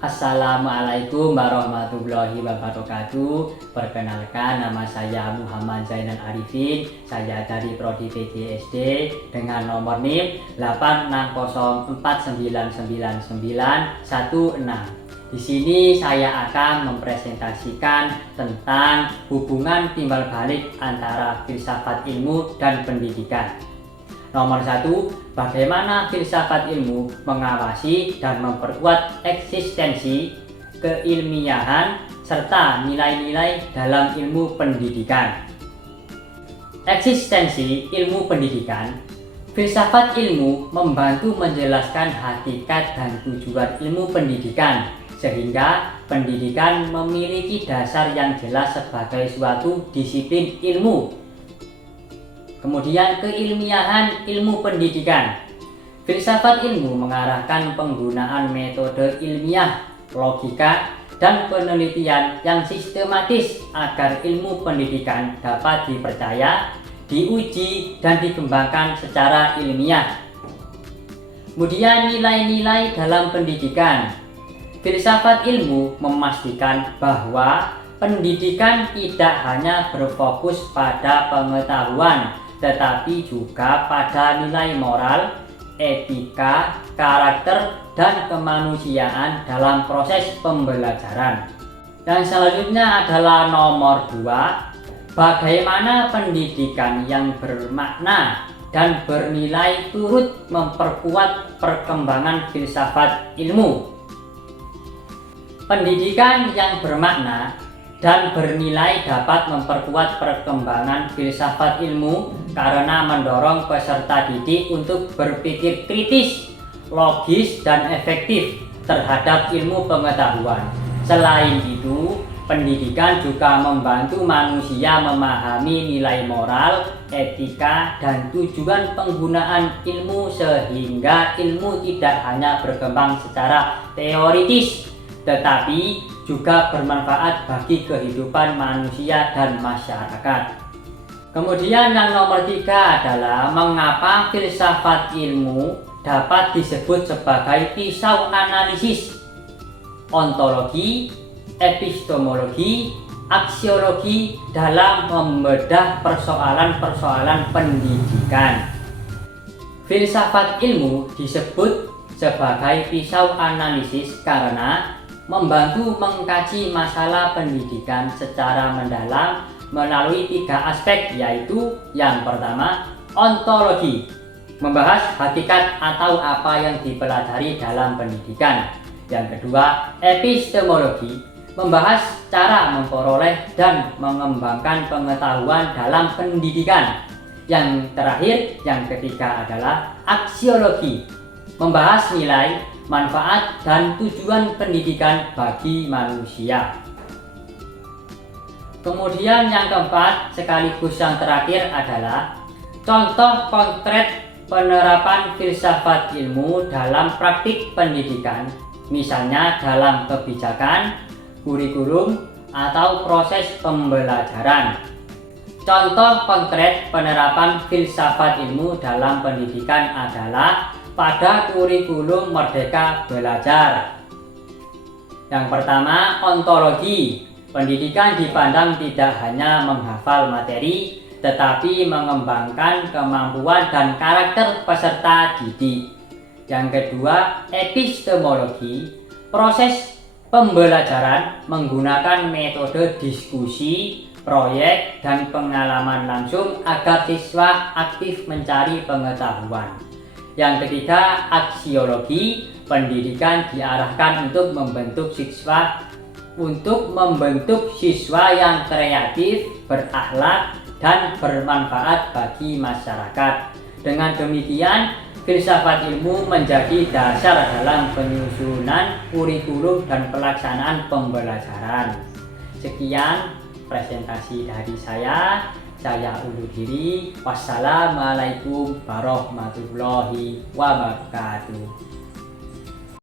Assalamualaikum warahmatullahi wabarakatuh. Perkenalkan, nama saya Muhammad Zainal Arifin. Saya dari Prodi PGSD dengan nomor NIM 860499916. Di sini saya akan mempresentasikan tentang hubungan timbal balik antara filsafat ilmu dan pendidikan. Nomor 1, bagaimana filsafat ilmu mengawasi dan memperkuat eksistensi, keilmiahan, serta nilai-nilai dalam ilmu pendidikan. Eksistensi ilmu pendidikan. Filsafat ilmu membantu menjelaskan hakikat dan tujuan ilmu pendidikan, sehingga pendidikan memiliki dasar yang jelas sebagai suatu disiplin ilmu. Kemudian keilmiahan ilmu pendidikan. Filsafat ilmu mengarahkan penggunaan metode ilmiah, logika, dan penelitian yang sistematis agar ilmu pendidikan dapat dipercaya, diuji, dan dikembangkan secara ilmiah. Kemudian nilai-nilai dalam pendidikan. Filsafat ilmu memastikan bahwa pendidikan tidak hanya berfokus pada pengetahuan, tetapi juga pada nilai moral, etika, karakter, dan kemanusiaan dalam proses pembelajaran. Dan selanjutnya adalah nomor 2, bagaimana pendidikan yang bermakna dan bernilai turut memperkuat perkembangan filsafat ilmu. Pendidikan yang bermakna dan bernilai dapat memperkuat perkembangan filsafat ilmu karena mendorong peserta didik untuk berpikir kritis, logis, dan efektif terhadap ilmu pengetahuan. Selain itu, pendidikan juga membantu manusia memahami nilai moral, etika, dan tujuan penggunaan ilmu sehingga ilmu tidak hanya berkembang secara teoritis, tetapi juga bermanfaat bagi kehidupan manusia dan masyarakat. Kemudian yang nomor 3 adalah mengapa filsafat ilmu dapat disebut sebagai pisau analisis, ontologi, epistemologi, aksiologi dalam membedah persoalan-persoalan pendidikan. Filsafat ilmu disebut sebagai pisau analisis karena membantu mengkaji masalah pendidikan secara mendalam melalui 3 aspek, yaitu yang pertama, ontologi, membahas hakikat atau apa yang dipelajari dalam pendidikan. Yang kedua, epistemologi, membahas cara memperoleh dan mengembangkan pengetahuan dalam pendidikan. Yang terakhir, yang ketiga adalah aksiologi, membahas nilai, manfaat, dan tujuan pendidikan bagi manusia. Kemudian yang keempat sekaligus yang terakhir adalah contoh konkret penerapan filsafat ilmu dalam praktik pendidikan, misalnya dalam kebijakan, kurikulum, atau proses pembelajaran. Contoh konkret penerapan filsafat ilmu dalam pendidikan adalah pada kurikulum Merdeka Belajar. Yang pertama, ontologi. Pendidikan dipandang tidak hanya menghafal materi, tetapi mengembangkan kemampuan dan karakter peserta didik. Yang kedua, epistemologi. Proses pembelajaran menggunakan metode diskusi, proyek, dan pengalaman langsung agar siswa aktif mencari pengetahuan. Yang ketiga, aksiologi. Pendidikan diarahkan untuk membentuk siswa yang kreatif, berakhlak, dan bermanfaat bagi masyarakat. Dengan demikian, filsafat ilmu menjadi dasar dalam penyusunan kurikulum dan pelaksanaan pembelajaran. Sekian presentasi dari saya undur diri. Wassalamualaikum warahmatullahi wabarakatuh.